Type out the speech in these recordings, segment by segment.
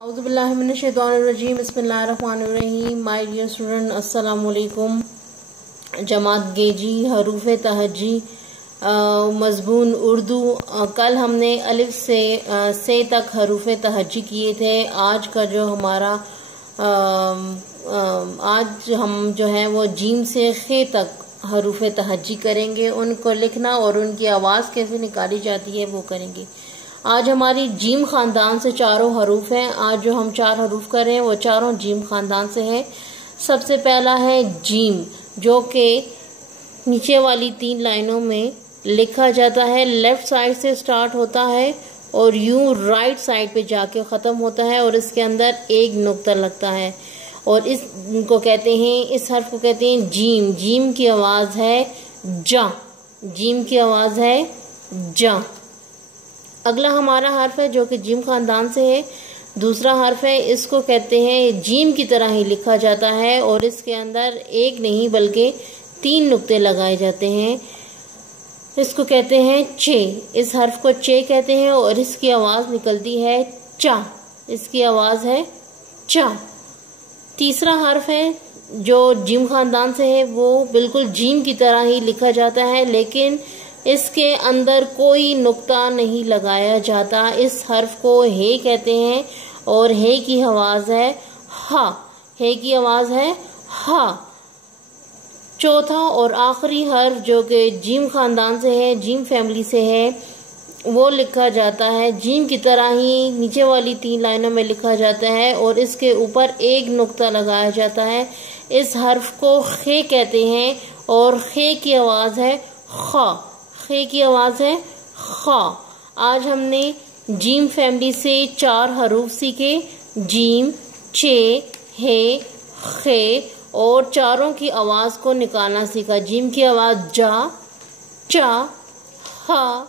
औज़ुबिल्लाहिमिनश्शैतानिर्रजीम बिस्मिल्लाहिर्रहमानिर्रहीम। My dear student, अस्सलाम वालेकुम। जमात गेजी हरूफ तहज्जी मज़बून उर्दू। कल हमने अलिफ से तक हरूफ तहज्जी किए थे। आज का जो हमारा आज हम जो है वो जीम से खे तक हरूफ तहज्जी करेंगे। उनको लिखना और उनकी आवाज़ कैसे निकाली जाती है वो करेंगे। आज हमारी जीम खानदान से चारों हरूफ हैं। आज जो हम 4 हरूफ कर रहे हैं वो चारों जीम खानदान से है। सबसे पहला है जीम, जो कि नीचे वाली 3 लाइनों में लिखा जाता है। लेफ्ट साइड से स्टार्ट होता है और यूं राइट साइड पे जाके ख़त्म होता है और इसके अंदर एक नुक्ता लगता है और इसको कहते हैं, इस हर्फ को कहते हैं जीम। जीम की आवाज़ है जा। जीम की आवाज़ है जा। अगला हमारा हर्फ है जो कि जीम खानदान से है। दूसरा हर्फ है, इसको कहते हैं जीम की तरह ही लिखा जाता है और इसके अंदर एक नहीं बल्कि 3 नुक्ते लगाए जाते हैं। इसको कहते हैं चे। इस हर्फ को चे कहते हैं और इसकी आवाज़ निकलती है चा। इसकी आवाज़ है चा। तीसरा हर्फ है जो जीम खानदान से है, वो बिल्कुल जीम की तरह ही लिखा जाता है लेकिन इसके अंदर कोई नुक्ता नहीं लगाया जाता। इस हर्फ को हे कहते हैं और हे की आवाज़ है हा। हे की आवाज़ है हा। चौथा और आखिरी हर्फ जो कि जीम खानदान से है, जीम फैमिली से है, वो लिखा जाता है जीम की तरह ही नीचे वाली 3 लाइनों में लिखा जाता है और इसके ऊपर एक नुक्ता लगाया जाता है। इस हर्फ को खे कहते हैं और खे की आवाज़ है खा। खे की आवाज़ है खा। आज हमने जीम फैमिली से 4 हरूफ सीखे, जीम, चे, हे, खे, और चारों की आवाज़ को निकालना सीखा। जीम की आवाज़ जा, चा, हा,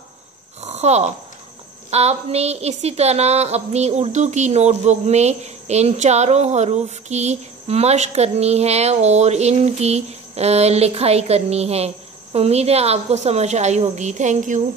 खा। आपने इसी तरह अपनी उर्दू की नोटबुक में इन चारों हरूफ की मश्क करनी है और इनकी लिखाई करनी है। उम्मीद है आपको समझ आई होगी। Thank you.